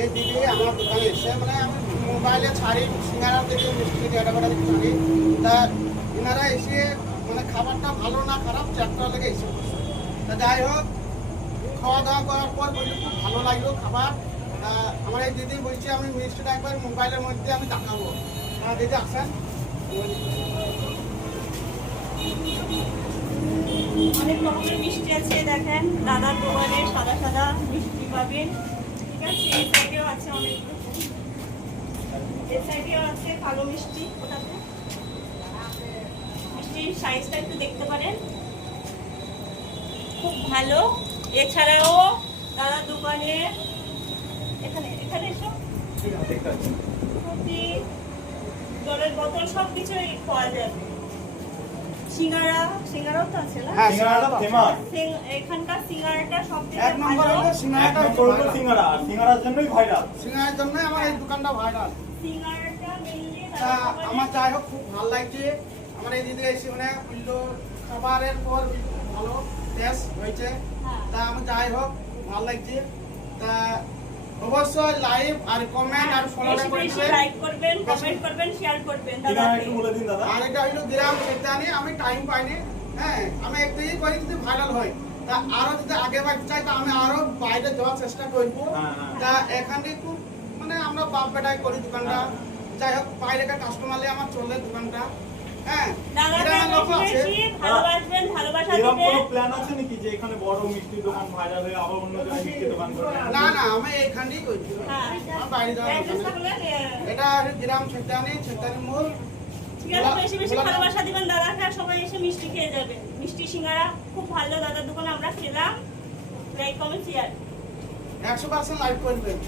এই দিদি আমার দোকানে এসে মানে আমি মোবাইলে ছাড়ি সিঙ্গারা থেকে মিষ্টি থেকে এটা দিকে ছাড়ি তা এনারা এসে মানে খাবারটা ভালো না খারাপ চেক করার লেগে এসে বসে তা যাই হোক খাওয়া দাওয়া করার পর বললি খুব ভালো লাগলো খাবার আমার এই দিদি বলছি আমি মিষ্টিটা একবার মোবাইলের মধ্যে আমি দেখাবো দিদি আসেন অনেক রকমের মিষ্টি আছে দেখেন দাদার দোকানে সাদা সাদা মিষ্টি পাবেন ঠিক আছে এই সাইডেও আছে অনেকগুলো এই সাইডেও আছে কালো মিষ্টি ওটাতে মিষ্টির সাইজটা একটু দেখতে পারেন খুব ভালো এছাড়াও দাদার দোকানে এখানে এখানে এসো জলের বোতল সব কিছুই পাওয়া যাবে সিঙ্গারাও তো আছে না হ্যাঁ সিঙ্গারাটা ফেমাস এখানকার সিঙ্গারাটা সবথেকে এক নম্বর হলো সিঙ্গারাটা সিঙ্গারার জন্যই ভাইরাল সিঙ্গারার জন্য আমার এই দোকানটা ভাইরাল সিঙ্গারাটা মেইনলি আমার যাই হোক খুব ভালো লাগছে আমার এই দিদি এসে মানে বললো খাবারের পর ভালো টেস্ট হয়েছে তা আমি যাই হোক খুব ভালো লাগছে তা অবশ্যই লাইক আর কমেন্ট আর ফলো করবেন লাইক করবেন কমেন্ট করবেন শেয়ার করবেন দাদা একটু বলে দিন দাদা আর এটা হলো গ্রাম সেটানি আমি টাইম পাইনি হ্যাঁ আমি একটাই করি যদি ভাইরাল হয় তা আরো যদি আগে বাড়তে চাই তা আমি আরো বাইরে যাওয়ার চেষ্টা করবো তা এখানে খুব মানে আমরা বাপ বেটাই করি দোকানটা যাই হোক বাইরেকার কাস্টমারলে আমার চলে দোকানটা হ্যাঁ ভালোবাসবেন ভালোবাসা এরকম দিবেন কোনো প্ল্যান আছে নাকি যে এখানে বড় মিষ্টির দোকান ভাইরাল হয়ে আবার অন্য জায়গায় মিষ্টির দোকান করবেন না না আমি এইখানেই করছি আমি বাইরে যাওয়ার দোকান না। এটা হলো গ্রাম সেটানি মোড় ঠিক আছে বেশি বেশি ভালোবাসা দিবেন দাদাকে আর সবাই এসে মিষ্টি খেয়ে যাবে মিষ্টি সিঙ্গারা খুব ভালো দাদার দোকানে আমরা খেলাম লাইক কমেন্ট শেয়ার 100% লাইক করবেন